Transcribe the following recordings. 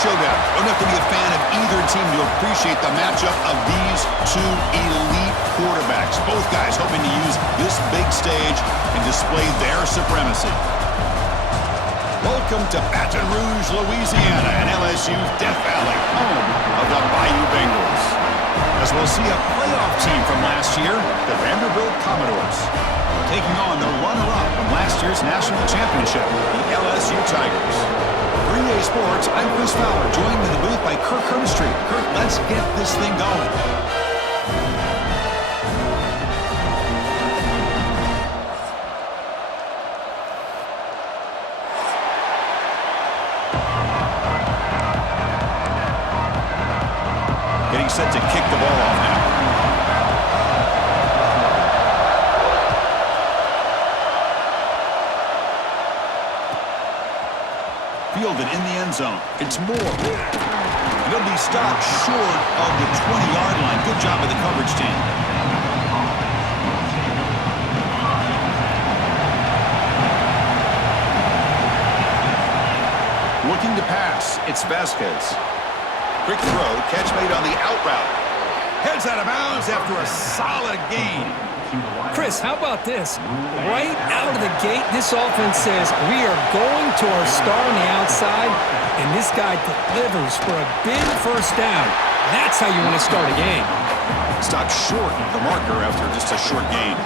showdown. Don't have to be a fan of either team to appreciate the matchup of these two elite quarterbacks. Both guys hoping to use this big stage and display their supremacy. Welcome to Baton Rouge, Louisiana, and LSU's Death Valley, home of the Bayou Bengals. As we'll see a playoff team from last year, the Vanderbilt Commodores, taking on the runner-up from last year's national championship, the LSU Tigers. 3A Sports, I'm Chris Fowler, joined in the booth by Kirk Herbstreit. Kirk, let's get this thing going. Getting set to kick the ball off now. Fielded in the end zone. It's Moore. And he'll be stopped short of the 20-yard line. Good job of the coverage team. Looking to pass. It's Vasquez. Quick throw. Catch made on the out route. Heads out of bounds after a solid gain. Chris, how about this? Right out of the gate, this offense says we are going to our star on the outside, and this guy delivers for a big first down. That's how you want to start a game. Stopped short of the marker after just a short gain.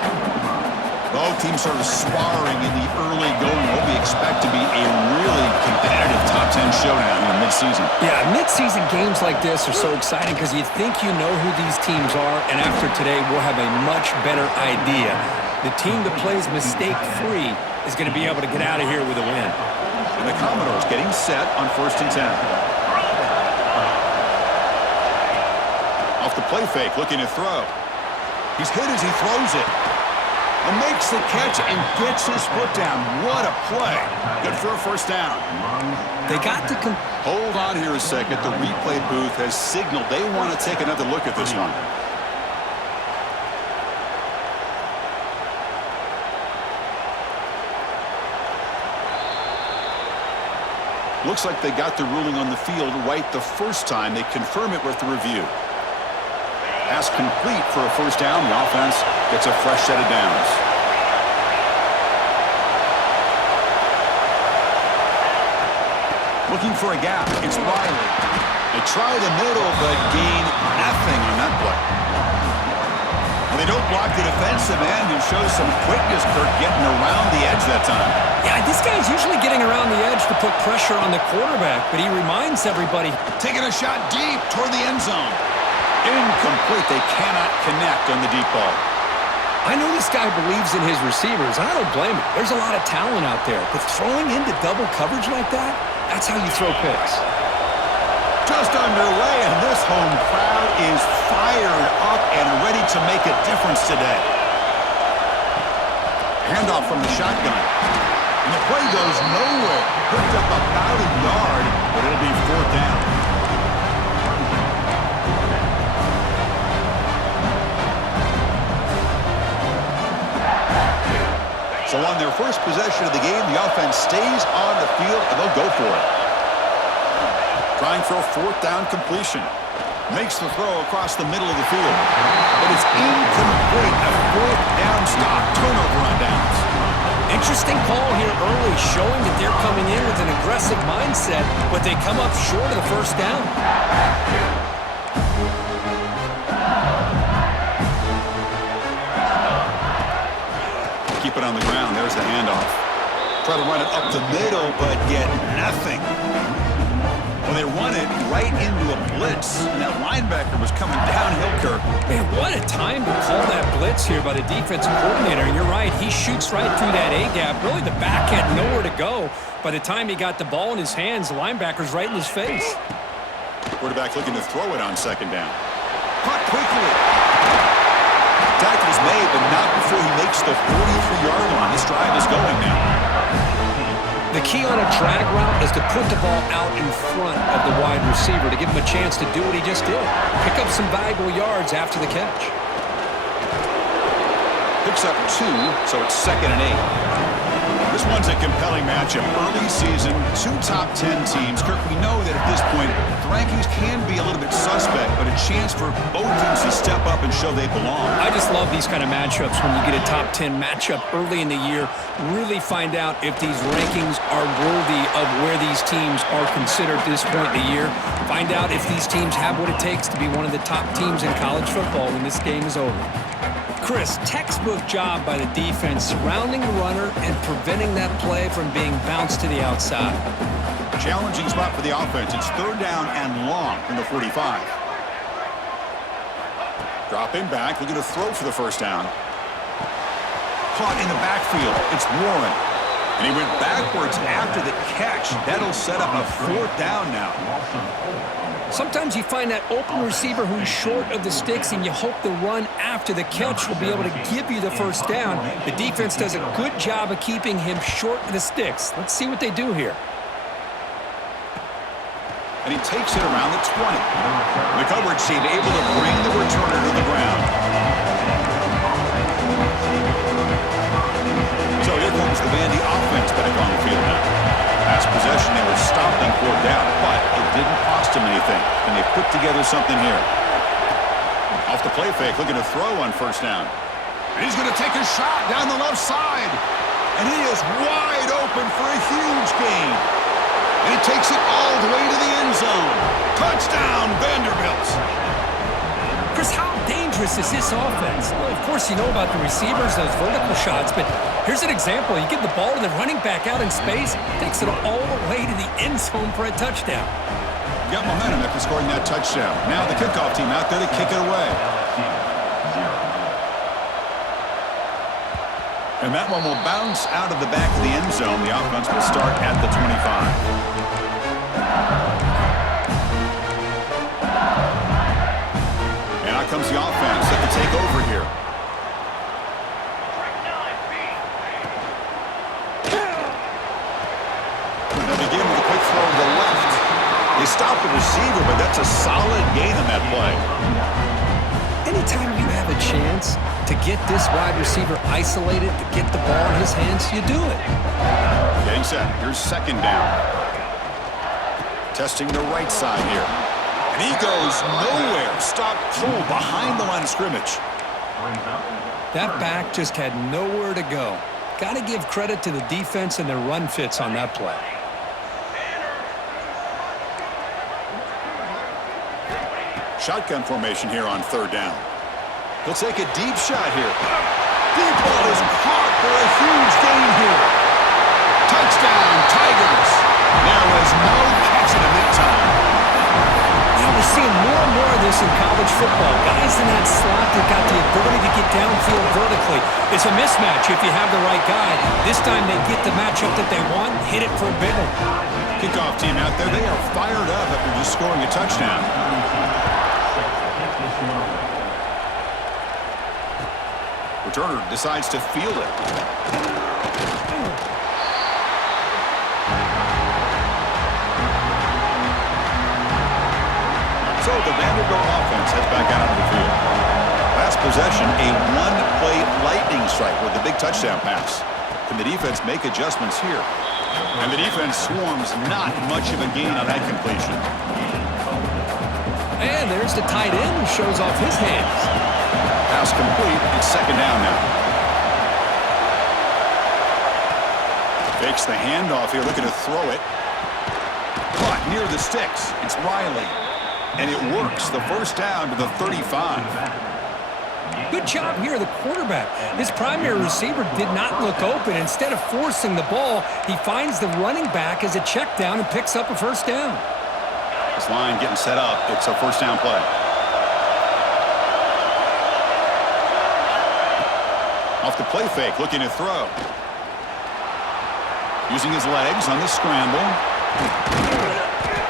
Both teams sort of sparring in the early going. What we expect to be a really competitive top 10 showdown in the midseason. Yeah, midseason games like this are so exciting because you think you know who these teams are, and after today, we'll have a much better idea. The team that plays mistake-free is going to be able to get out of here with a win. And the Commodores getting set on 1st and 10. Off the play fake, looking to throw. He's hit as he throws it. And makes the catch and gets his foot down. What a play. Good for a first down. They got to hold on here a second. The replay booth has signaled they want to take another look at this one. Looks like they got the ruling on the field right the first time. They confirm it with the review. Pass complete for a first down. The offense gets a fresh set of downs. Looking for a gap. It's Riley. They try the middle, but gain nothing on that play. And they don't block the defensive end, who shows some quickness, Kirk, getting around the edge that time. Yeah, this guy's usually getting around the edge to put pressure on the quarterback, but he reminds everybody. Taking a shot deep toward the end zone. Incomplete. They cannot connect on the deep ball. I know this guy believes in his receivers. I don't blame him. There's a lot of talent out there. But throwing into double coverage like that, that's how you throw picks. Just underway, and this home crowd is fired up and ready to make a difference today. Handoff from the shotgun. And the play goes nowhere. Picked up about a yard, but it'll be 4th down. So on their first possession of the game, the offense stays on the field, and they'll go for it. Trying for a 4th down completion. Makes the throw across the middle of the field. But it's incomplete. A 4th down stop. Turnover on downs. Interesting call here early, showing that they're coming in with an aggressive mindset, but they come up short of the first down. Keep it on the ground. There's the handoff. Try to run it up the middle, but get nothing. Well, they run it right into a blitz, and that linebacker was coming downhill, Kirk. Man, what a time to call that blitz here by the defensive coordinator. And you're right, he shoots right through that A-gap. Really, the back had nowhere to go. By the time he got the ball in his hands, the linebacker's right in his face. Quarterback looking to throw it on 2nd down. Caught quickly. Tackle's made, but not before he makes the 43-yard line. This drive is going now. The key on a drag route is to put the ball out in front of the wide receiver to give him a chance to do what he just did. Pick up some valuable yards after the catch. Picks up 2, so it's 2nd and 8. This one's a compelling matchup. Early season, two top 10 teams. Kirk, we know that at this point, the rankings can be a little bit suspect, but a chance for both teams to step up and show they belong. I just love these kind of matchups when you get a top 10 matchup early in the year. Really find out if these rankings are worthy of where these teams are considered at this point in the year. Find out if these teams have what it takes to be one of the top teams in college football when this game is over. Chris, textbook job by the defense surrounding the runner and preventing that play from being bounced to the outside. Challenging spot for the offense. It's third down and long from the 45. Dropping back, looking to throw for the first down. Caught in the backfield. It's Warren. And he went backwards after the catch. That'll set up a fourth down now. Sometimes you find that open receiver who's short of the sticks, and you hope the run after the catch will be able to give you the first down. The defense does a good job of keeping him short of the sticks. Let's see what they do here. And he takes it around the 20. The coverage team able to bring the returner to the ground. So here comes the Vandy offense back on the field now. Last possession, they were stopped on fourth down, but it didn't cost them anything. And they put together something here. Off the play fake, looking to throw on first down. And he's going to take a shot down the left side. And he is wide open for a huge gain. And he takes it all the way to the end zone. Touchdown, Vanderbilt. Chris, how dangerous is this offense? Well, of course, you know about the receivers, those vertical shots, but here's an example. You give the ball to the running back out in space, takes it all the way to the end zone for a touchdown. Got momentum after scoring that touchdown. Now the kickoff team out there to kick it away. And that one will bounce out of the back of the end zone. The offense will start at the 25. Comes the offense set to take over here. They'll begin with a quick throw to the left. They stop the receiver, but that's a solid gain on that play. Anytime you have a chance to get this wide receiver isolated, to get the ball in his hands, you do it. Getting set. Here's second down. Testing the right side here. And he goes nowhere. Stopped cold behind the line of scrimmage. That back just had nowhere to go. Got to give credit to the defense and their run fits on that play. Shotgun formation here on third down. He'll take a deep shot here. Deep ball is caught for a huge gain here. Touchdown, Tigers. There was no catching him in time. We're seeing more and more of this in college football. Guys in that slot that got the ability to get downfield vertically. It's a mismatch if you have the right guy. This time they get the matchup that they want, hit it for a big one. Kickoff team out there, they are fired up after just scoring a touchdown. Returner decides to field it. So the Vanderbilt offense heads back out onto the field. Last possession, a one-play lightning strike with a big touchdown pass. Can the defense make adjustments here? And the defense swarms not much of a gain on that completion. And there's the tight end who shows off his hands. Pass complete. It's second down now. Fakes the handoff here, looking to throw it. Caught near the sticks. It's Riley. And it works. The first down to the 35. Good job here, the quarterback. His primary receiver did not look open. Instead of forcing the ball, he finds the running back as a check down and picks up a first down. This line getting set up. It's a first down play. Off the play fake, looking to throw. Using his legs on the scramble.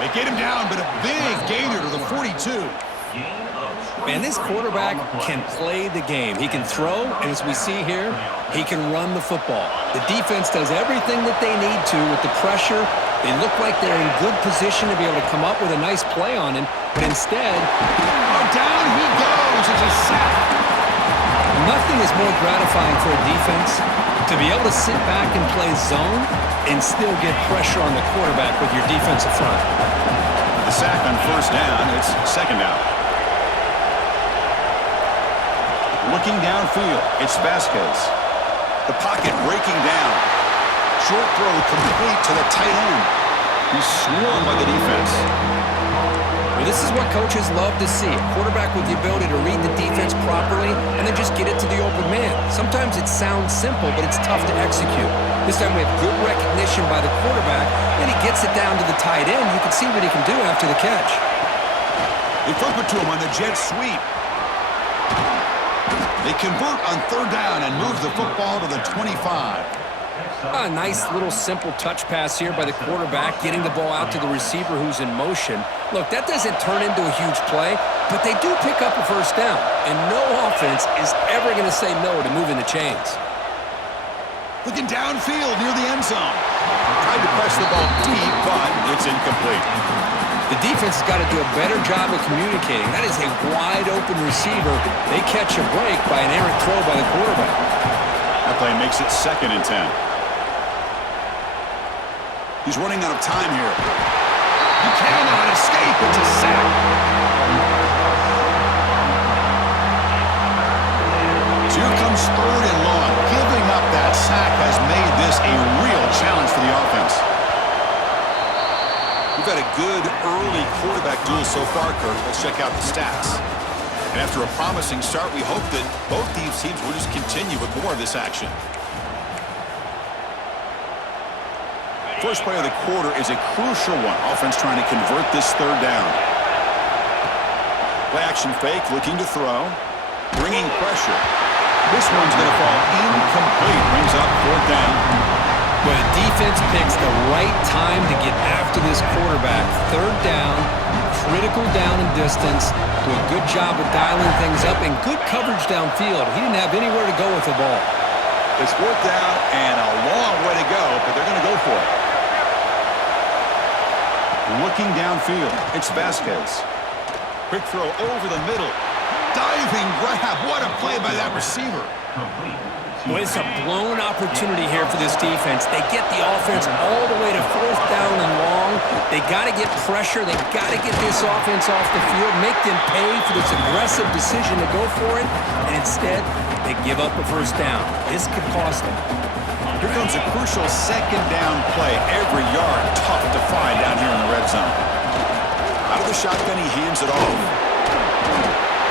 They get him down, but a big gainer to the 42. Man, this quarterback can play the game. He can throw, and as we see here, he can run the football. The defense does everything that they need to with the pressure. They look like they're in good position to be able to come up with a nice play on him, but instead, down he goes. It's a sack. Nothing is more gratifying for a defense To be able to sit back and play zone and still get pressure on the quarterback with your defensive front. The sack on first down, it's second down. Looking downfield, it's Vasquez. The pocket breaking down. Short throw complete to the tight end. He's swarmed by the defense. Well, this is what coaches love to see. A quarterback with the ability to read the defense properly and then just get it to the open man. Sometimes it sounds simple, but it's tough to execute. This time we have good recognition by the quarterback, and he gets it down to the tight end. You can see what he can do after the catch. They flip it to him on the jet sweep. They convert on third down and move the football to the 25. A nice little simple touch pass here by the quarterback, getting the ball out to the receiver who's in motion. Look, that doesn't turn into a huge play, but they do pick up a first down, and no offense is ever going to say no to moving the chains. Looking downfield near the end zone. Tried to press the ball deep, but it's incomplete. The defense has got to do a better job of communicating. That is a wide-open receiver. They catch a break by an errant throw by the quarterback. That play makes it 2nd and 10. He's running out of time here. He cannot escape. It's a sack. So here comes 3rd and long. Giving up that sack has made this a real challenge for the offense. We've had a good early quarterback duel so far, Kirk. Let's check out the stats. And after a promising start, we hope that both these teams will just continue with more of this action. First play of the quarter is a crucial one. Offense trying to convert this 3rd down. Play action fake, looking to throw. Bringing pressure. This one's going to fall incomplete. Brings up 4th down. But the defense picks the right time to get after this quarterback. 3rd down, critical down and distance. Do a good job of dialing things up and good coverage downfield. He didn't have anywhere to go with the ball. It's 4th down and a long way to go, but they're going to go for it. Looking downfield, it's Vasquez. Quick throw over the middle. Diving grab. What a play by that receiver. Well, it's a blown opportunity here for this defense. They get the offense all the way to 4th down and long. They got to get pressure. They got to get this offense off the field, make them pay for this aggressive decision to go for it, and instead they give up a first down. This could cost them. Here comes a crucial 2nd down play. Every yard tough to find down here in the red zone. Out of the shotgun, he hands it off.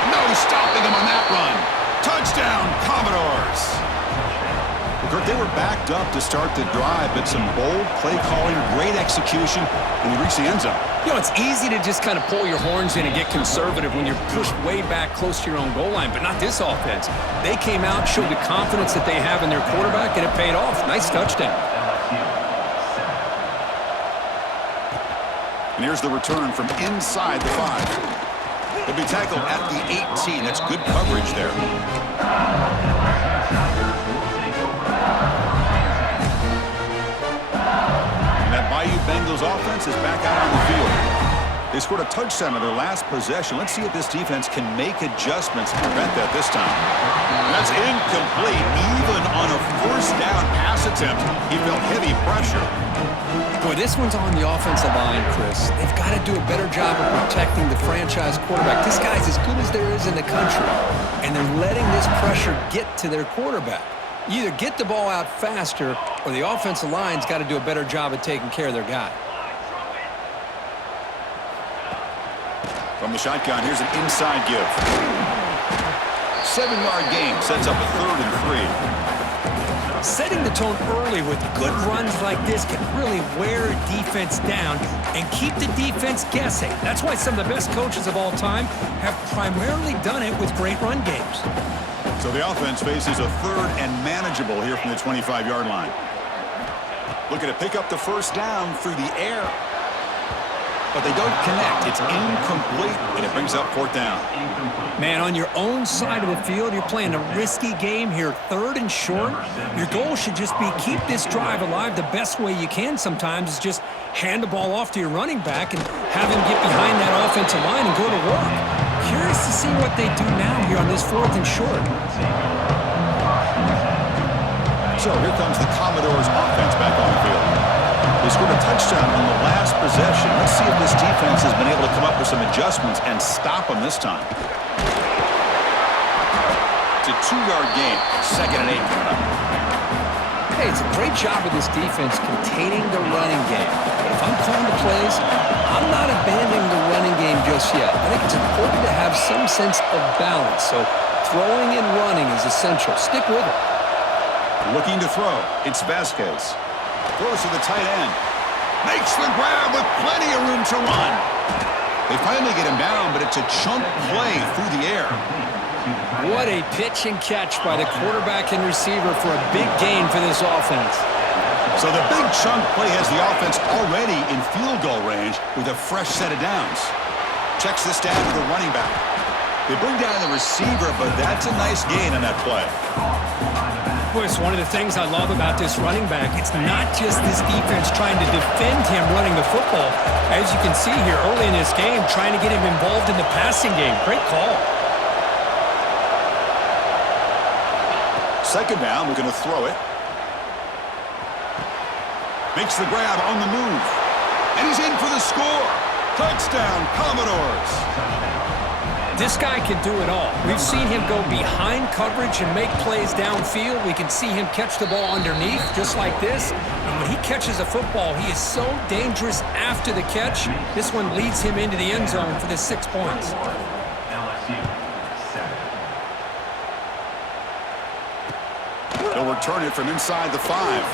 No stopping him on that run. Touchdown, Commodores. Kirk, they were backed up to start the drive, but some bold play calling, great execution, and they reached the end zone. You know, it's easy to just kind of pull your horns in and get conservative when you're pushed way back close to your own goal line, but not this offense. They came out, showed the confidence that they have in their quarterback, and it paid off. Nice touchdown. And here's the return from inside the 5. He'll be tackled at the 18. That's good coverage there. Bayou Bengals offense is back out on the field. They scored a touchdown on their last possession. Let's see if this defense can make adjustments to prevent that this time. That's incomplete. Even on a 1st down pass attempt, he felt heavy pressure. Boy, this one's on the offensive line, Chris. They've got to do a better job of protecting the franchise quarterback. This guy's as good as there is in the country, and they're letting this pressure get to their quarterback. You either get the ball out faster or the offensive line's got to do a better job of taking care of their guy. From the shotgun, here's an inside give. 7-yard gain sets up a 3rd and 3. Setting the tone early with good runs like this can really wear a defense down and keep the defense guessing. That's why some of the best coaches of all time have primarily done it with great run games. So the offense faces a 3rd and manageable here from the 25-yard line. Looking to pick up the first down through the air. But they don't connect. It's incomplete, and it brings up 4th down. Man, on your own side of the field, you're playing a risky game here, 3rd and short. Your goal should just be keep this drive alive the best way you can sometimes is just hand the ball off to your running back and have him get behind that offensive line and go to work. Curious to see what they do now here on this 4th and short. So here comes the Commodores offense back on the field. They scored a touchdown on the last possession. Let's see if this defense has been able to come up with some adjustments and stop them this time. It's a 2-yard gain. 2nd and 8 coming up. Hey, it's a great job of this defense containing the running game. But if I'm calling the plays, I'm not abandoning the running game just yet. I think it's important to have some sense of balance. So throwing and running is essential. Stick with it. Looking to throw. It's Vasquez. Throws to the tight end. Makes the grab with plenty of room to run. They finally get him down, but it's a chunk play through the air. What a pitch and catch by the quarterback and receiver for a big gain for this offense. So the big chunk play has the offense already in field goal range with a fresh set of downs. Checks this down to the running back. They bring down the receiver, but that's a nice gain on that play. Boy, it's one of the things I love about this running back. It's not just this defense trying to defend him running the football. As you can see here early in this game, trying to get him involved in the passing game. Great call. 2nd down, we're going to throw it. Makes the grab on the move. And he's in for the score. Touchdown, Commodores. This guy can do it all. We've seen him go behind coverage and make plays downfield. We can see him catch the ball underneath, just like this. And when he catches a football, he is so dangerous after the catch. This one leads him into the end zone for the 6 points. They'll return it from inside the 5.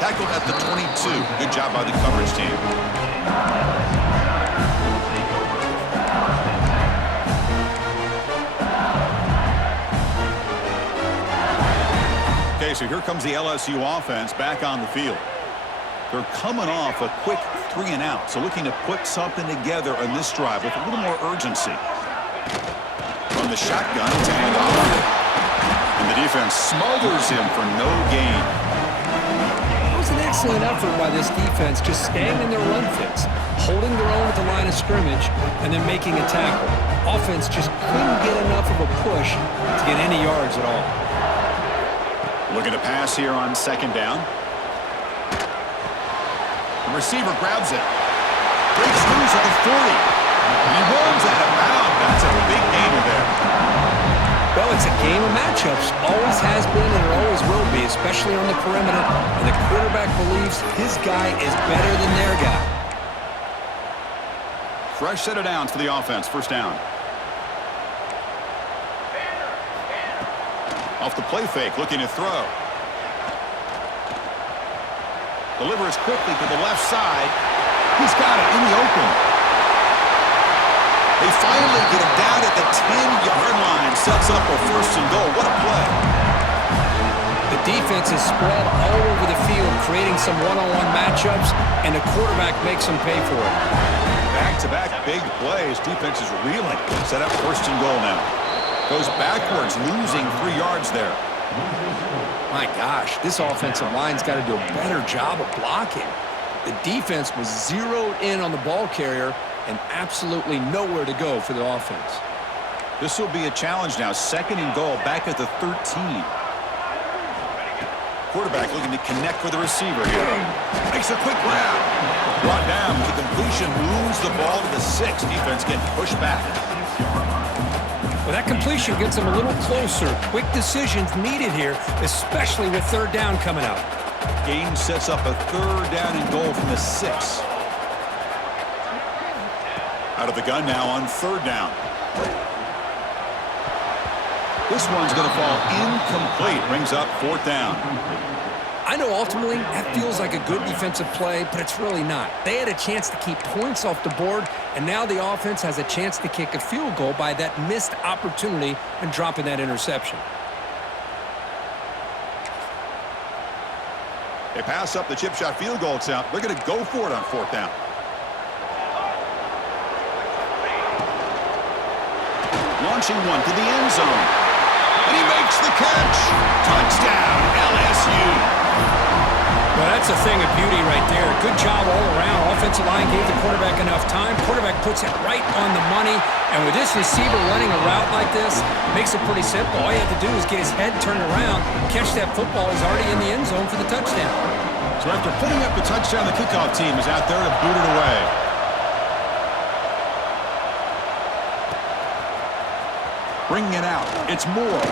Tackled at the 22. Good job by the coverage team. Okay, so here comes the LSU offense back on the field. They're coming off a quick 3 and out, so looking to put something together on this drive with a little more urgency. From the shotgun, it's a handoff. And the defense smothers him for no gain. It was an excellent effort by this defense, just staying in their run fits, holding their own at the line of scrimmage, and then making a tackle. Offense just couldn't get enough of a push to get any yards at all. Looking to pass here on 2nd down. The receiver grabs it. Breaks loose at the 40. He runs out of bounds. That's a big gainer there. Well, it's a game of matchups. Always has been and it always will be, especially on the perimeter. And the quarterback believes his guy is better than their guy. Fresh set of downs for the offense. 1st down. Off the play fake, looking to throw. Delivers quickly to the left side. He's got it in the open. They finally get him down at the 10-yard line. Sets up a 1st and goal. What a play. The defense is spread all over the field, creating some one-on-one matchups, and the quarterback makes them pay for it. Back-to-back big plays. Defense is reeling. Set up 1st and goal now. Goes backwards, losing 3 yards there. My gosh, this offensive line's got to do a better job of blocking. The defense was zeroed in on the ball carrier and absolutely nowhere to go for the offense. This will be a challenge now. 2nd and goal, back at the 13. Quarterback looking to connect with the receiver here. Makes a quick grab. Brought down with the completion, moves the ball to the 6. Defense getting pushed back. Well, that completion gets them a little closer. Quick decisions needed here, especially with 3rd down coming up. Game sets up a 3rd down and goal from the 6. Out of the gun now on 3rd down. This one's going to fall incomplete. Brings up 4th down. I know ultimately that feels like a good defensive play, but it's really not. They had a chance to keep points off the board, and now the offense has a chance to kick a field goal by that missed opportunity and dropping that interception. They pass up the chip shot field goal attempt. They're going to go for it on 4th down. Launching one to the end zone. And he makes the catch. Touchdown, LSU. Well, that's a thing of beauty right there. Good job all around. Offensive line gave the quarterback enough time. Quarterback puts it right on the money. And with this receiver running a route like this, makes it pretty simple. All you have to do is get his head turned around, catch that football. He's already in the end zone for the touchdown. So after putting up the touchdown, the kickoff team is out there to boot it away. Bringing it out. It's Moore.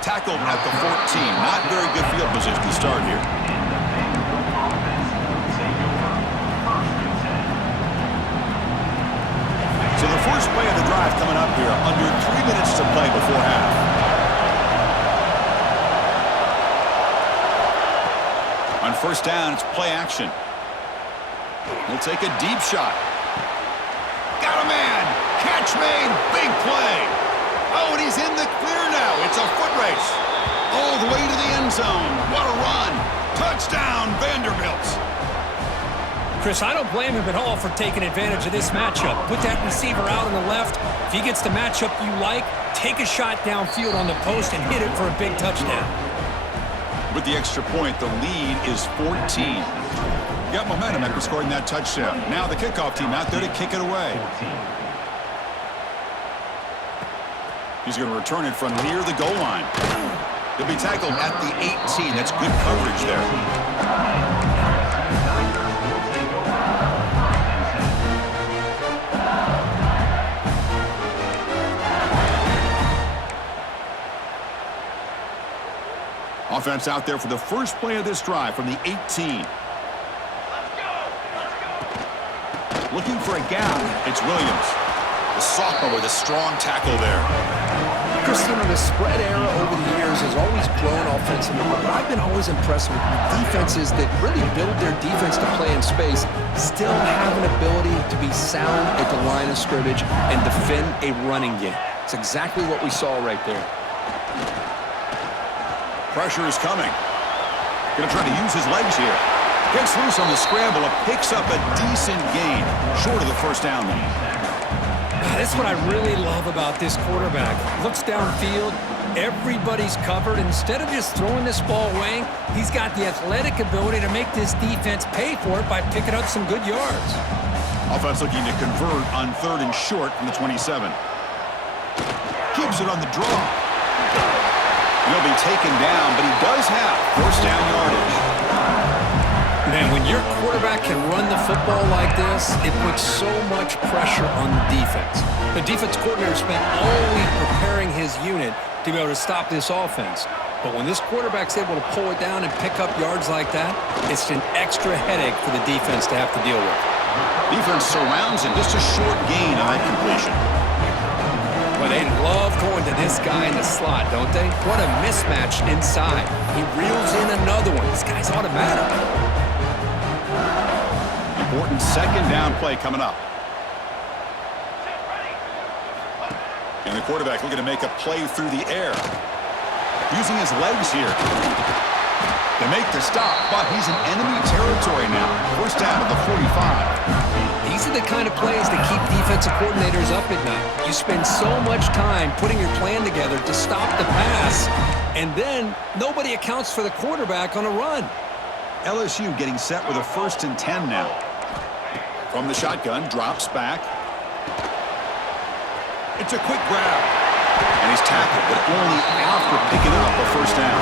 Tackled at the 14. Not very good field position to start here. So the first play of the drive coming up here. Under 3 minutes to play before half. On first down, it's play action. He'll take a deep shot. Got a man. Catch made. Big play. Oh, and he's in the clear now. It's a foot race. All the way to the end zone. What a run. Touchdown, Vanderbilt. Chris, I don't blame him at all for taking advantage of this matchup. Put that receiver out on the left. If he gets the matchup you like, take a shot downfield on the post and hit it for a big touchdown. With the extra point, the lead is 14. Got momentum after scoring that touchdown. Now the kickoff team out there to kick it away. He's going to return it from near the goal line. He'll be tackled at the 18. That's good coverage there. Offense out there for the first play of this drive from the 18. Looking for a gap. It's Williams. The sophomore with a strong tackle there. Chris, the spread era over the years has always grown offensively, but I've been always impressed with defenses that really build their defense to play in space, still have an ability to be sound at the line of scrimmage and defend a running game. It's exactly what we saw right there. Pressure is coming. Going to try to use his legs here. Gets loose on the scramble and picks up a decent gain. Short of the first down, though. That's what I really love about this quarterback. Looks downfield. Everybody's covered. Instead of just throwing this ball away, he's got the athletic ability to make this defense pay for it by picking up some good yards. Offense looking to convert on 3rd and short from the 27. Keeps it on the draw. He'll be taken down, but he does have first down yardage. Man, when your quarterback can run the football like this, it puts so much pressure on the defense. The defense coordinator spent all week preparing his unit to be able to stop this offense. But when this quarterback's able to pull it down and pick up yards like that, it's an extra headache for the defense to have to deal with. Defense surrounds him. Just a short gain on that completion. Well, they love going to this guy in the slot, don't they? What a mismatch inside. He reels in another one. This guy's automatic. Important second down play coming up. And the quarterback looking to make a play through the air. Using his legs here to make the stop, but he's in enemy territory now. First down at the 45. These are the kind of plays that keep defensive coordinators up at night. You spend so much time putting your plan together to stop the pass, and then nobody accounts for the quarterback on a run. LSU getting set with a 1st and 10 now. From the shotgun, drops back. It's a quick grab. And he's tackled, but only after picking up a first down.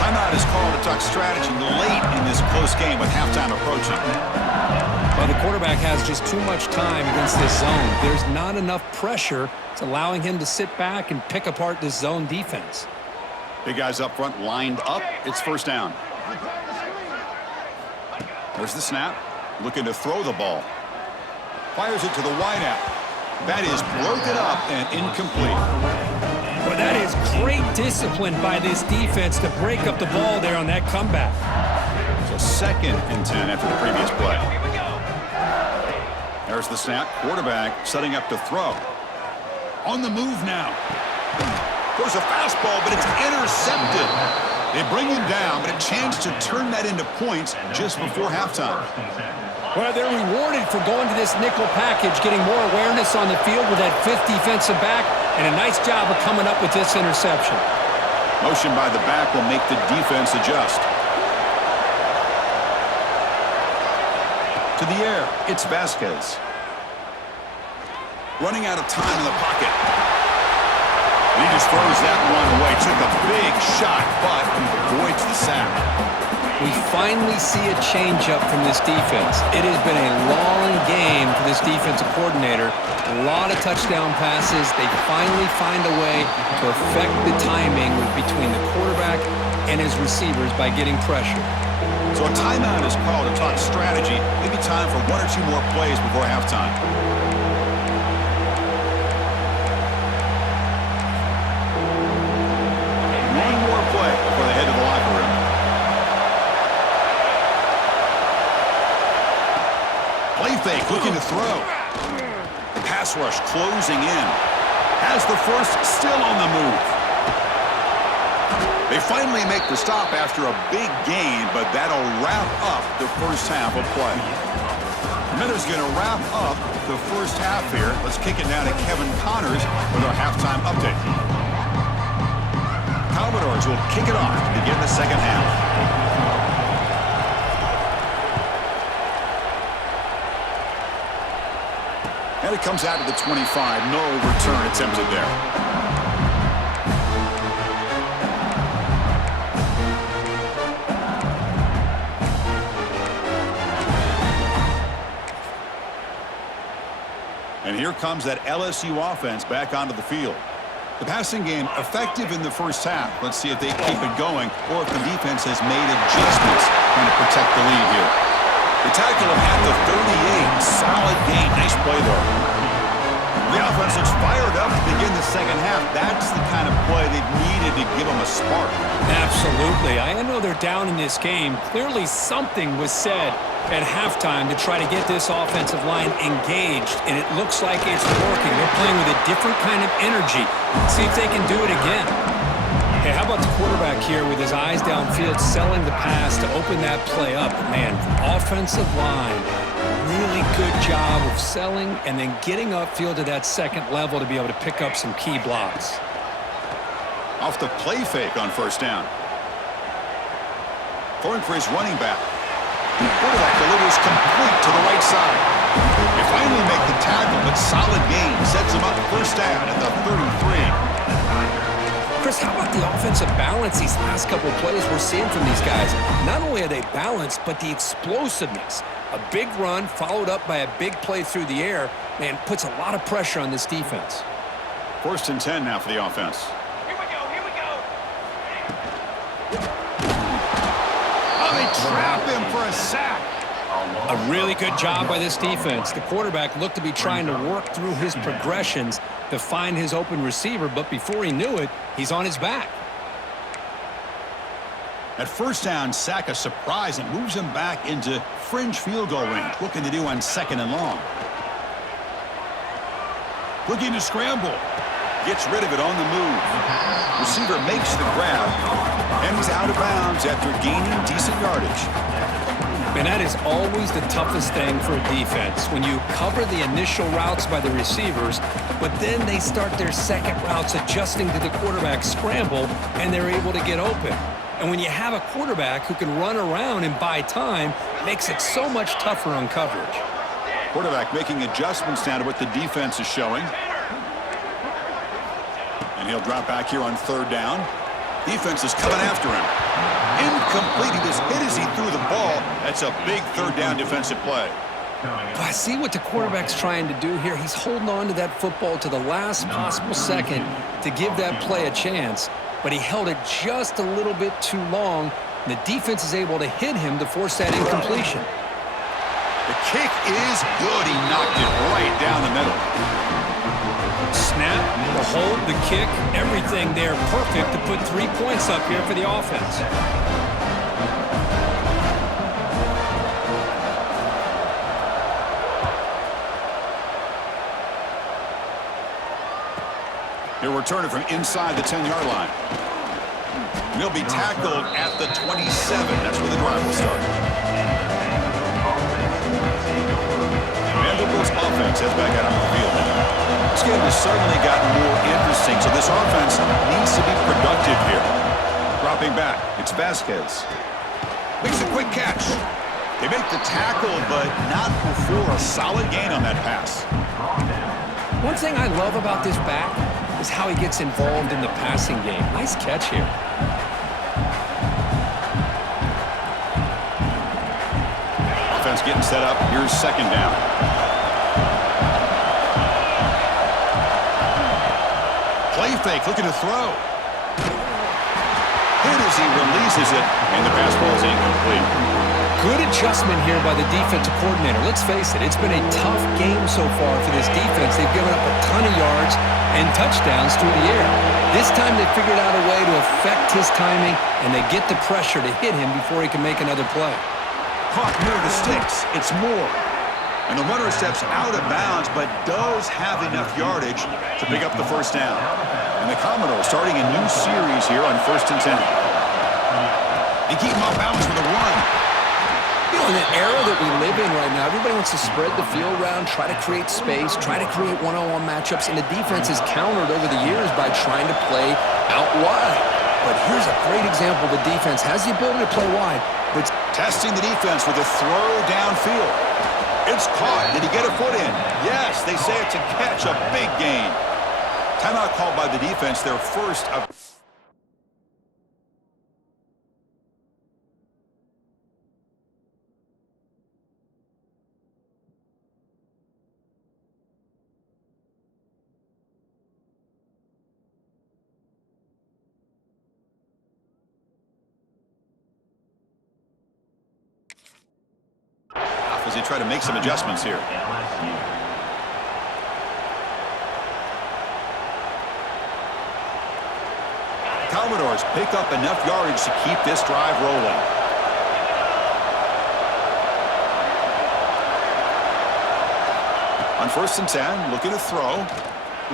Timeout is called to talk strategy late in this close game with halftime approaching. Well, the quarterback has just too much time against this zone. There's not enough pressure. It's allowing him to sit back and pick apart this zone defense. Big guys up front lined up. It's first down. There's the snap. Looking to throw the ball. Fires it to the wideout. That is broken up and incomplete. Well, that is great discipline by this defense to break up the ball there on that comeback. So 2nd and 10 after the previous play. There's the snap. Quarterback setting up to throw. On the move now. Goes a fastball, but it's intercepted. They bring him down, but a chance to turn that into points just before halftime. Well, they're rewarded for going to this nickel package, getting more awareness on the field with that 5th defensive back, and a nice job of coming up with this interception. Motion by the back will make the defense adjust. To the air, it's Vasquez. Running out of time in the pocket. And he just throws that one away. Took a big shot, but avoids the sack. We finally see a change-up from this defense. It has been a long game for this defensive coordinator. A lot of touchdown passes. They finally find a way to affect the timing between the quarterback and his receivers by getting pressure. So a timeout is called to talk strategy. Maybe time for one or two more plays before halftime. One more play before they head to the locker room. Play fake, looking to throw. Pass rush closing in. Has the first, still on the move. They finally make the stop after a big gain, but that'll wrap up the first half of play. Minuta's going to wrap up the first half here. Let's kick it now to Kevin Connors with our halftime update. Commodores will kick it off to begin the second half. And it comes out to the 25. No return attempted there. And here comes that LSU offense back onto the field. The passing game effective in the first half. Let's see if they keep it going or if the defense has made adjustments trying to protect the lead here. They tackle him at the 38. Solid gain. Nice play there. The offense looks fired up to begin the second half. That's the kind of play they've needed to give them a spark. Absolutely. I know they're down in this game. Clearly something was said at halftime to try to get this offensive line engaged, and it looks like it's working. They're playing with a different kind of energy. See if they can do it again. Hey, how about the quarterback here with his eyes downfield, selling the pass to open that play up? Man, offensive line, really good job of selling and then getting upfield to that second level to be able to pick up some key blocks. Off the play fake on first down. Going for his running back. The quarterback delivers complete to the right side. They finally make the tackle, but solid gain sets him up first down at the 33. Chris, how about the offensive balance these last couple of plays we're seeing from these guys? Not only are they balanced, but the explosiveness. A big run followed up by a big play through the air, man, puts a lot of pressure on this defense. First and 10 now for the offense. Here we go. Oh, they trap him for a sack. A really good job by this defense. The quarterback looked to be trying to work through his progressions to find his open receiver, but before he knew it, he's on his back. At first down, sack a surprise and moves him back into fringe field goal range. Looking to do on second and long. Looking to scramble. Gets rid of it on the move. Receiver makes the grab. And he's out of bounds after gaining decent yardage. And that is always the toughest thing for a defense, when you cover the initial routes by the receivers, but then they start their second routes adjusting to the quarterback scramble, and they're able to get open. And when you have a quarterback who can run around and buy time, it makes it so much tougher on coverage. Quarterback making adjustments now to what the defense is showing. And he'll drop back here on third down. Defense is coming after him. Incomplete. He just hit as he threw the ball. That's a big third down defensive play. But I see what the quarterback's trying to do here. He's holding on to that football to the last possible second to give that play a chance. But he held it just a little bit too long. And the defense is able to hit him to force that incompletion. The kick is good. He knocked it right down the middle. Snap, the hold, the kick, everything there perfect to put 3 points up here for the offense. He'll return it from inside the 10-yard line. He'll be tackled at the 27. That's where the drive will start. Vanderbilt's offense heads back out on the field. This game has certainly gotten more interesting, so this offense needs to be productive here. Dropping back, it's Vasquez. Makes a quick catch. They make the tackle, but not before a solid gain on that pass. One thing I love about this back is how he gets involved in the passing game. Nice catch here. Offense getting set up. Here's second down. Play fake, looking to throw. Hit as he releases it, and the pass ball is incomplete. Good adjustment here by the defensive coordinator. Let's face it, it's been a tough game so far for this defense. They've given up a ton of yards and touchdowns through the air. This time they figured out a way to affect his timing, and they get the pressure to hit him before he can make another play. Caught near the sticks. It's Moore. And the runner steps out of bounds, but does have enough yardage to pick up the first down. And the Commodores starting a new series here on 1st and 10. They keep him off balance with a run. You know, in the era that we live in right now, everybody wants to spread the field around, try to create space, try to create one-on-one matchups, and the defense has countered over the years by trying to play out wide. But here's a great example. The defense has the ability to play wide, but Testing the defense with a throw downfield. It's caught. Did he get a foot in? Yes, they say it's a catch, a big gain. Timeout called by the defense, their first of... as they try to make some adjustments here. Commodores pick up enough yardage to keep this drive rolling. On 1st and 10, looking to throw.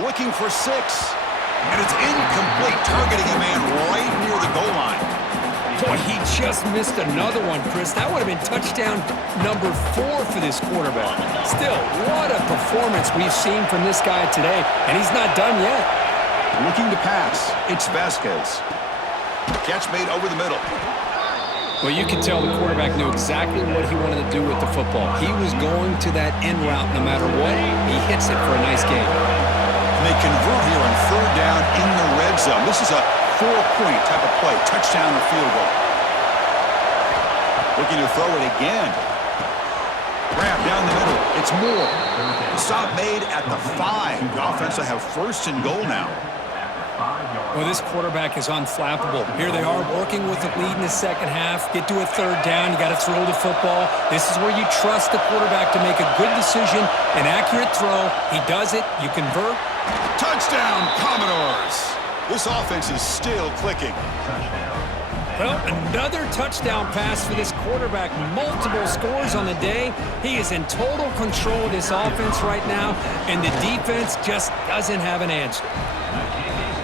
Looking for 6. And it's incomplete, targeting a man right near the goal line. Boy, he just missed another one, Chris. That would have been touchdown number 4 for this quarterback. Still, what a performance we've seen from this guy today, and he's not done yet. Looking to pass, it's Vasquez. Catch made over the middle. Well, you can tell the quarterback knew exactly what he wanted to do with the football. He was going to that in route no matter what. He hits it for a nice gain. And they convert here on 3rd down in the red zone. This is a 4-point type of play, touchdown or field goal. Looking to throw it again. Grab down the middle. It's Moore. Stop made at the 5. The offense will have 1st and goal now. Well, this quarterback is unflappable. Here they are working with the lead in the second half. Get to a 3rd down. You got to throw the football. This is where you trust the quarterback to make a good decision, an accurate throw. He does it. You convert. Touchdown, Commodores. This offense is still clicking. Well, another touchdown pass for this quarterback. Multiple scores on the day. He is in total control of this offense right now, and the defense just doesn't have an answer.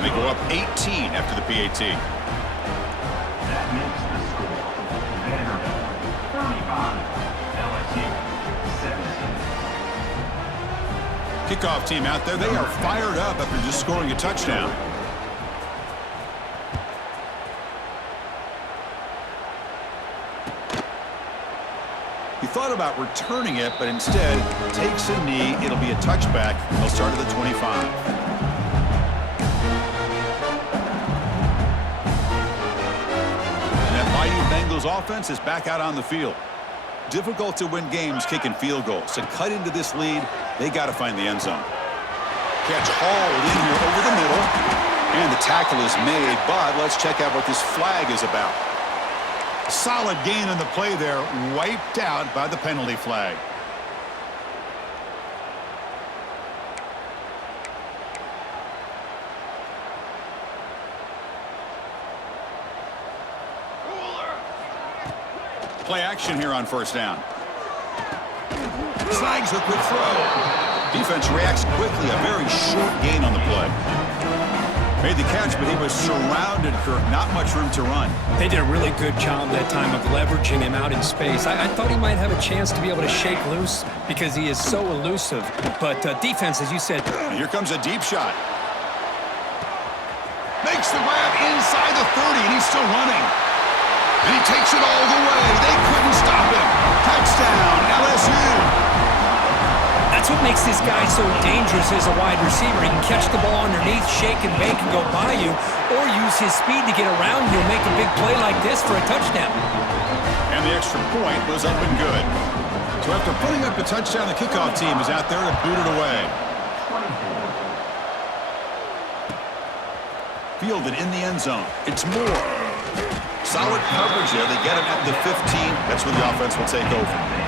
They go up 18 after the PAT. That makes the score Vanderbilt 35, LSU 17. Kickoff team out there. They are fired up after just scoring a touchdown. He thought about returning it, but instead takes a knee. It'll be a touchback. They'll start at the 25. Bengals offense is back out on the field. Difficult to win games kicking field goals. To cut into this lead, they got to find the end zone. Catch hauled in here over the middle. And the tackle is made, but let's check out what this flag is about. Solid gain on the play there, wiped out by the penalty flag. Play action here on 1st down. Snags a quick throw. Defense reacts quickly. A very short gain on the play. Made the catch, but he was surrounded, Kirk. Not much room to run. They did a really good job that time of leveraging him out in space. I thought he might have a chance to be able to shake loose because he is so elusive. But defense, as you said. Here comes a deep shot. Makes the grab inside the 30, and he's still running. And he takes it all the way. They couldn't stop him. makes this guy so dangerous as a wide receiver. He can catch the ball underneath, shake and bake and go by you, or use his speed to get around you and make a big play like this for a touchdown. And the extra point was up and good. So after putting up a touchdown, the kickoff team is out there to boot it away. Fielded in the end zone. It's Moore. Solid coverage there. They get him at the 15. That's where the offense will take over.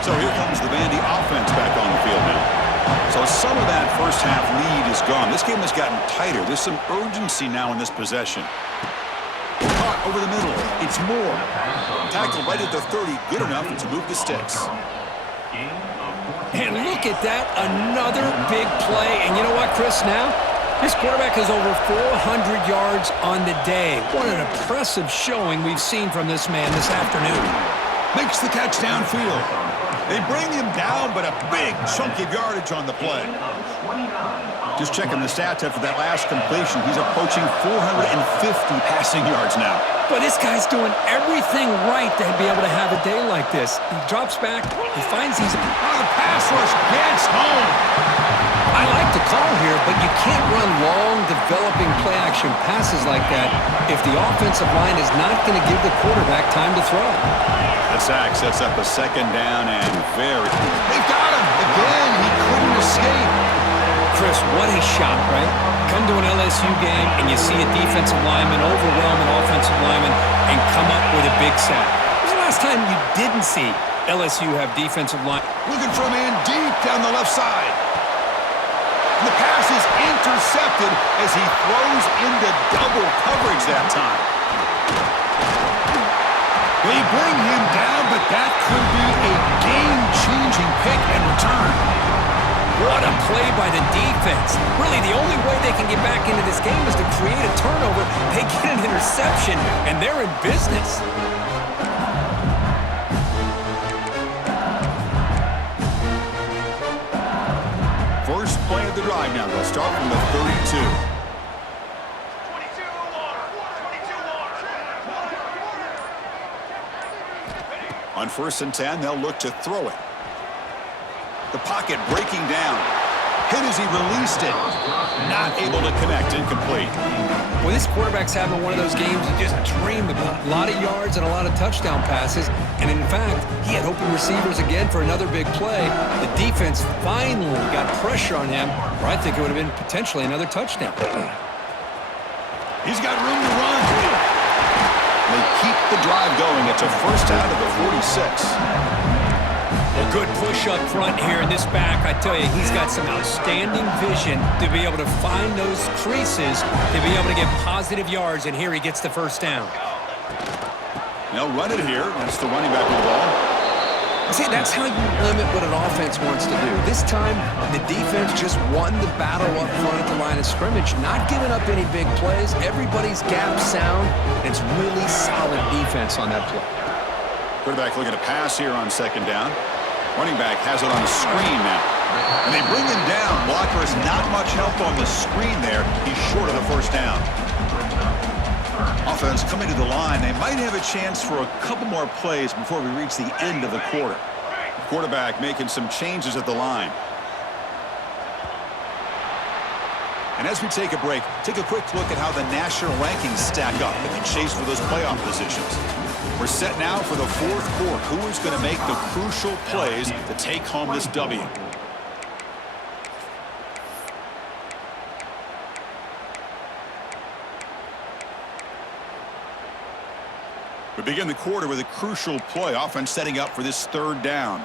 So here comes the Vandy offense back on the field now. So some of that first half lead is gone. This game has gotten tighter. There's some urgency now in this possession. Caught over the middle. It's Moore. Tackled right at the 30. Good enough to move the sticks. And look at that. Another big play. And you know what, Chris, now? This quarterback has over 400 yards on the day. What an impressive showing we've seen from this man this afternoon. Makes the catch downfield. They bring him down, but a big chunk of yardage on the play. Just checking the stats after that last completion. He's approaching 450 passing yards now. But this guy's doing everything right to be able to have a day like this. He drops back. He finds he's... Oh, the pass rush gets home. I like the call here, but you can't run long, developing play-action passes like that if the offensive line is not going to give the quarterback time to throw. The sack sets up a second down and They've got him! Again, he couldn't escape. Chris, what a shot, right? Come to an LSU game and you see a defensive lineman overwhelm an offensive lineman and come up with a big sack. When was the last time you didn't see LSU have defensive line? Looking for a man deep down the left side. And the pass is intercepted as he throws into double coverage that time. They bring him down, but that could be a game-changing pick and return. What a play by the defense. Really, the only way they can get back into this game is to create a turnover. They get an interception, and they're in business. First play of the drive now. They'll start from the 32. On 1st and 10, they'll look to throw it. The pocket breaking down. Hit as he released it. Not able to connect. Incomplete. Well, this quarterback's having one of those games you just dream about. A lot of yards and a lot of touchdown passes. And in fact, he had open receivers again for another big play. The defense finally got pressure on him, or I think it would have been potentially another touchdown. He's got room to run. They keep the drive going. It's a first out of the 46. A good push up front here in this back. I tell you, he's got some outstanding vision to be able to find those creases, to be able to get positive yards, and here he gets the first down. They'll run it here. That's the running back with the ball. See, that's how you limit what an offense wants to do. This time, the defense just won the battle up front at the line of scrimmage, not giving up any big plays. Everybody's gap sound. It's really solid defense on that play. Quarterback looking to pass here on 2nd down. Running back has it on the screen now. And they bring him down. Blocker is not much help on the screen there. He's short of the first down. Offense coming to the line. They might have a chance for a couple more plays before we reach the end of the quarter. Quarterback making some changes at the line. And as we take a break, take a quick look at how the national rankings stack up in the chase for those playoff positions. We're set now for the 4th quarter. Who is going to make the crucial plays to take home this W? We begin the quarter with a crucial play. Offense setting up for this 3rd down.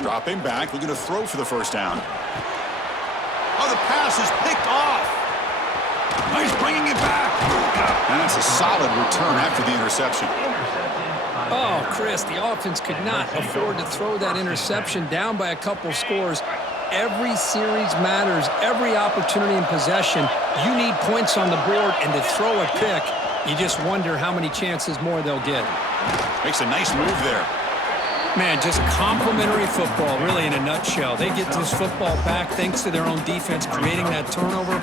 Dropping back, looking to throw for the first down. Oh, the pass is picked off. Oh, he's bringing it back. And that's a solid return after the interception. Oh, Chris, the offense could not afford to throw that interception down by a couple scores. Every series matters. Every opportunity in possession, you need points on the board, and to throw a pick, you just wonder how many chances more they'll get. Makes a nice move there. Man, just complimentary football, really, in a nutshell. They get this football back thanks to their own defense, creating that turnover,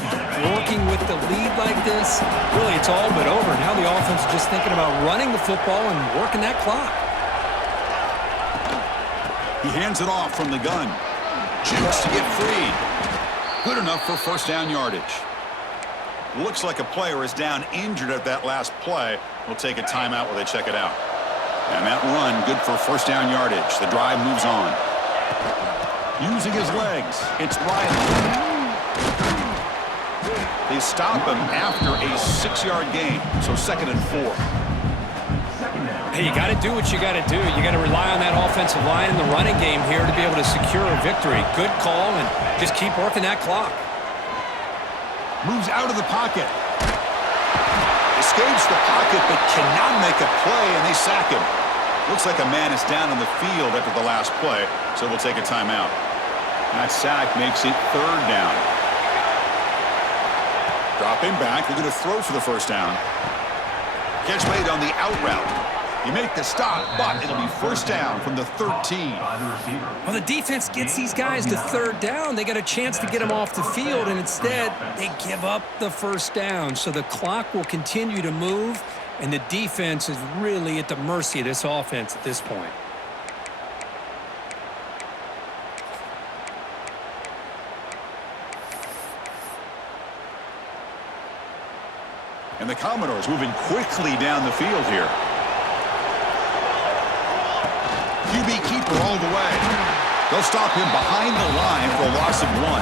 working with the lead like this, really it's all but over. Now the offense is just thinking about running the football and working that clock. He hands it off from the gun. Jukes to get free. Good enough for first down yardage. Looks like a player is down injured at that last play. We'll take a timeout while they check it out. And that run, good for first down yardage. The drive moves on. Using his legs, it's Riley. They stop him after a 6-yard gain, so 2nd and 4. Hey, you got to do what you got to do. You got to rely on that offensive line and the running game here to be able to secure a victory. Good call, and just keep working that clock. Moves out of the pocket. Escapes the pocket, but cannot make a play, and they sack him. Looks like a man is down on the field after the last play, so we'll take a timeout. That sack makes it 3rd down. Dropping back, they're going to throw for the first down. Catch made on the out route. You make the stop, but it'll be first down from the 13. Well, the defense gets these guys to 3rd down. They got a chance to get them off the field, and instead they give up the first down. So the clock will continue to move, and the defense is really at the mercy of this offense at this point. And the Commodores moving quickly down the field here. QB keeper all the way. They'll stop him behind the line for a loss of 1.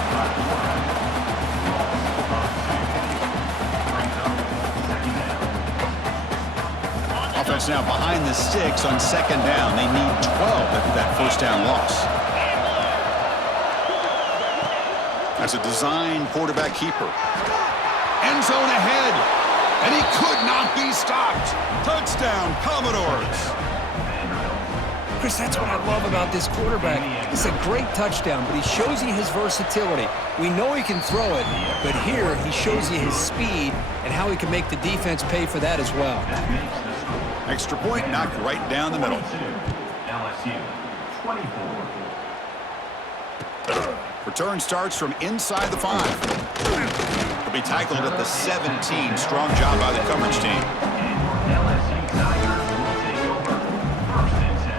Offense now behind the sticks on 2nd down. They need 12 after that first down loss. That's a design quarterback keeper. End zone ahead. And he could not be stopped. Touchdown, Commodores. Chris, that's what I love about this quarterback. It's a great touchdown, but he shows you his versatility. We know he can throw it, but here he shows you his speed and how he can make the defense pay for that as well. Extra point knocked right down the middle. LSU 24. Return starts from inside the 5. He'll be tackled at the 17. Strong job by the coverage team. LSU Tigers will take over 1st and 10.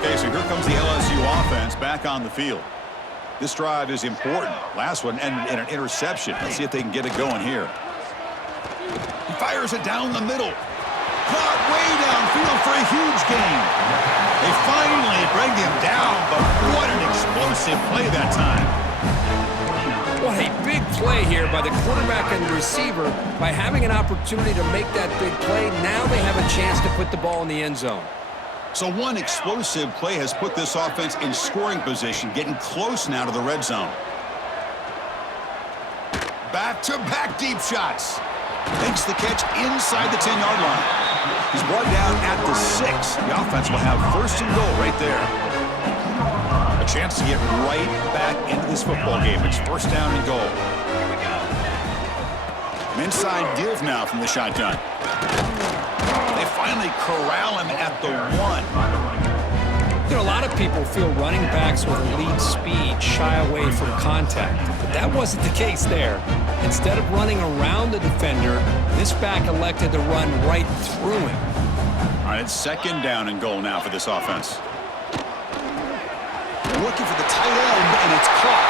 Okay, so here comes the LSU offense back on the field. This drive is important. Last one ended in an interception. Let's see if they can get it going here. He fires it down the middle. Caught way downfield for a huge gain. They finally bring him down, but what an explosive play that time. What a big play here by the quarterback and the receiver. By having an opportunity to make that big play, now they have a chance to put the ball in the end zone. So one explosive play has put this offense in scoring position, getting close now to the red zone. Back-to-back deep shots. Makes the catch inside the 10-yard line. He's brought down at the 6. The offense will have 1st and goal right there. A chance to get right back into this football game. It's 1st down and goal. An inside give now from the shotgun. They finally corral him at the 1. You know, a lot of people feel running backs with elite speed shy away from contact, but that wasn't the case there. Instead of running around the defender, this back elected to run right through him. All right, it's 2nd down and goal now for this offense. Looking for the tight end, and it's caught.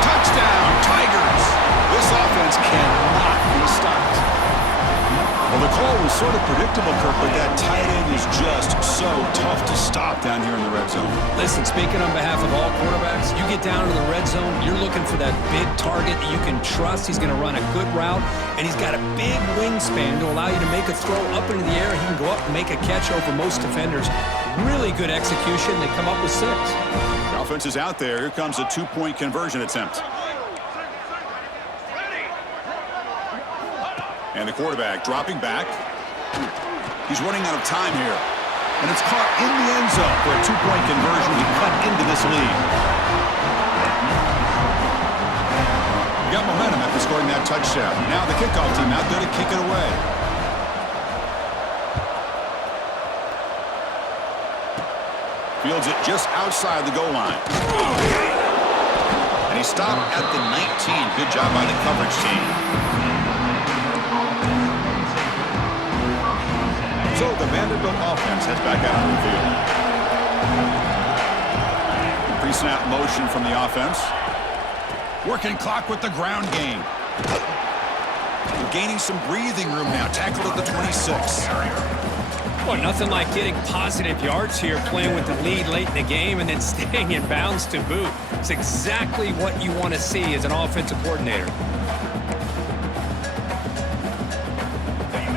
Touchdown, Tigers! This offense cannot be stopped. Well, the call was sort of predictable, Kirk, but that tight end is just so tough to stop down here in the red zone. Listen, speaking on behalf of all quarterbacks, you get down to the red zone, you're looking for that big target that you can trust. He's going to run a good route, and he's got a big wingspan to allow you to make a throw up into the air. He can go up and make a catch over most defenders. Really good execution. They come up with 6. The offense is out there. Here comes a 2-point conversion attempt. And the quarterback dropping back. He's running out of time here. And it's caught in the end zone for a 2-point conversion to cut into this lead. We got momentum after scoring that touchdown. Now the kickoff team out there to kick it away. Fields it just outside the goal line. And They stop at the 19. Good job by the coverage team. So the Vanderbilt offense heads back out on the field. Pre-snap motion from the offense. Working clock with the ground game. Gaining some breathing room now. Tackled at the 26. Well, nothing like getting positive yards here, playing with the lead late in the game and then staying in bounds to boot. It's exactly what you want to see as an offensive coordinator.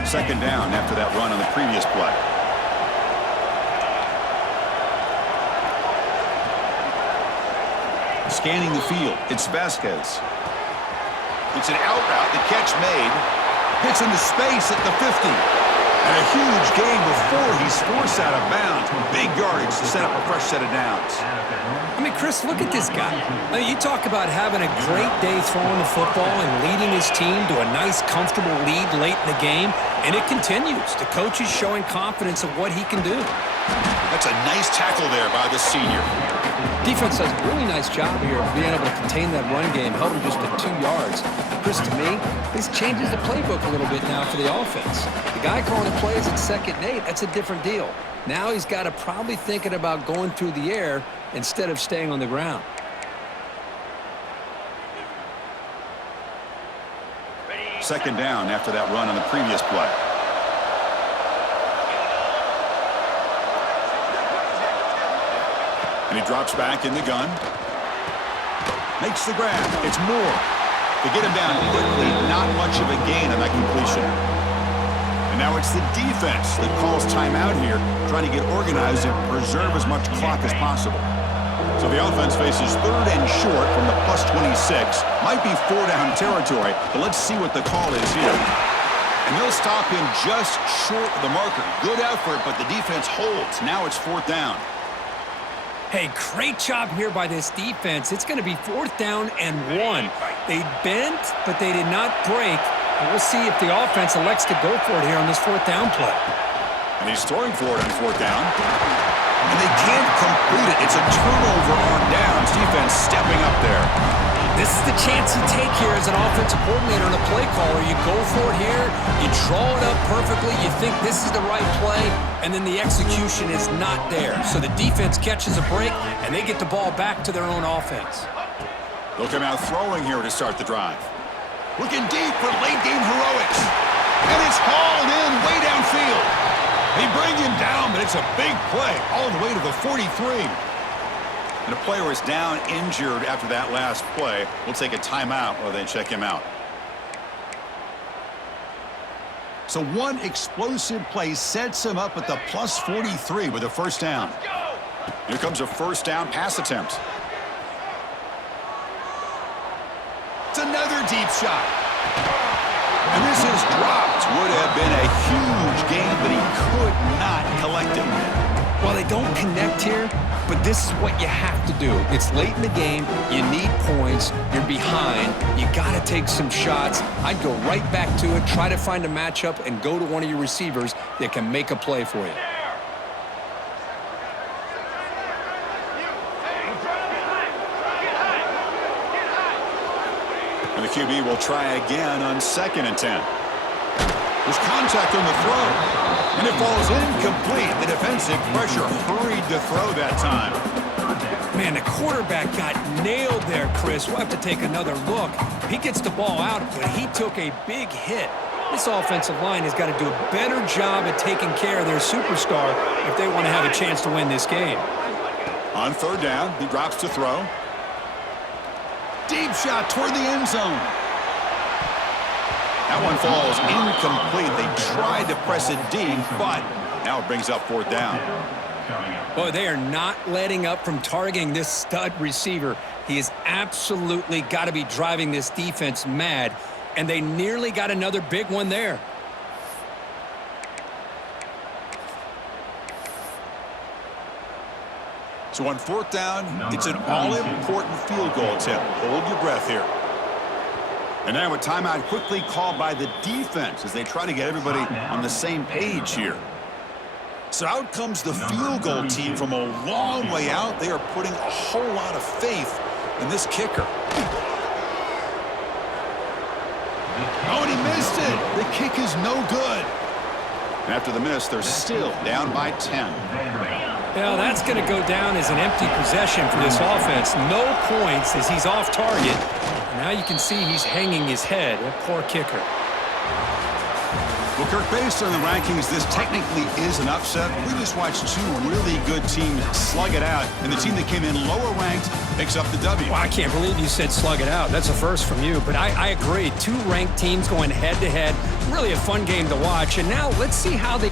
Second down after that run on the previous play. Scanning the field, it's Vasquez. It's an out route, the catch made. Hits into space at the 50. And a huge gain before he's forced out of bounds. Big yardage to set up a fresh set of downs. I mean, Chris, look at this guy. I mean, you talk about having a great day throwing the football and leading his team to a nice, comfortable lead late in the game, and it continues. The coach is showing confidence of what he can do. That's a nice tackle there by the senior. Defense does a really nice job here of being able to contain that run game, held him just to 2 yards. Chris, to me, this changes the playbook a little bit now for the offense. The guy calling the plays at 2nd and 8, that's a different deal. Now he's got to probably thinking about going through the air instead of staying on the ground. Second down after that run on the previous play. And he drops back in the gun. Makes the grab. It's Moore. They get him down quickly. Not much of a gain on that completion. And now it's the defense that calls timeout here, trying to get organized and preserve as much clock as possible. So the offense faces 3rd and short from the +26. Might be 4-down territory, but let's see what the call is here. And they'll stop him just short of the marker. Good effort, but the defense holds. Now it's 4th down. Hey, great job here by this defense. It's going to be 4th down and 1. They bent, but they did not break. And we'll see if the offense elects to go for it here on this 4th down play. And he's throwing for it on 4th down. And they can't complete it. It's a turnover on downs. Defense stepping up there. This is the chance you take here as an offensive coordinator and a play caller. You go for it here, you draw it up perfectly, you think this is the right play, and then the execution is not there. So the defense catches a break, and they get the ball back to their own offense. They'll come out throwing here to start the drive. Looking deep for late-game heroics. And it's hauled in way downfield. They bring him down, but it's a big play all the way to the 43. And a player is down injured after that last play. We'll take a timeout while they check him out. So one explosive play sets him up at the +43 with a 1st down. Here comes a 1st down pass attempt. It's another deep shot. And this is dropped. Would have been a huge gain, but he could not collect it. Well, they don't connect here, but this is what you have to do. It's late in the game. You need points. You're behind. You got to take some shots. I'd go right back to it, try to find a matchup, and go to one of your receivers that can make a play for you. And the QB will try again on 2nd and 10. There's contact on the throw. And it falls incomplete. The defensive pressure hurried to throw that time. Man, the quarterback got nailed there, Chris. We'll have to take another look. He gets the ball out, but he took a big hit. This offensive line has got to do a better job at taking care of their superstar if they want to have a chance to win this game. On 3rd down, he drops to throw. Deep shot toward the end zone. That one falls incomplete. They tried to press it deep, but now it brings up 4th down. Boy, they are not letting up from targeting this stud receiver. He has absolutely got to be driving this defense mad, and they nearly got another big one there. So on 4th down, it's an all-important field goal attempt. Hold your breath here. And now a timeout quickly called by the defense as they try to get everybody on the same page here. So out comes the field goal team from a long way out. They are putting a whole lot of faith And this kicker. Oh, and he missed it. The kick is no good. After the miss, they're still down by 10. Well, that's going to go down as an empty possession for this offense. No points as he's off target. Now you can see he's hanging his head. A poor kicker. Well, Kirk, based on the rankings, this technically is an upset. We just watched two really good teams slug it out, and the team that came in lower ranked picks up the W. Well, I can't believe you said slug it out. That's a first from you, but I agree. Two ranked teams going head-to-head. Really a fun game to watch, and now let's see how they...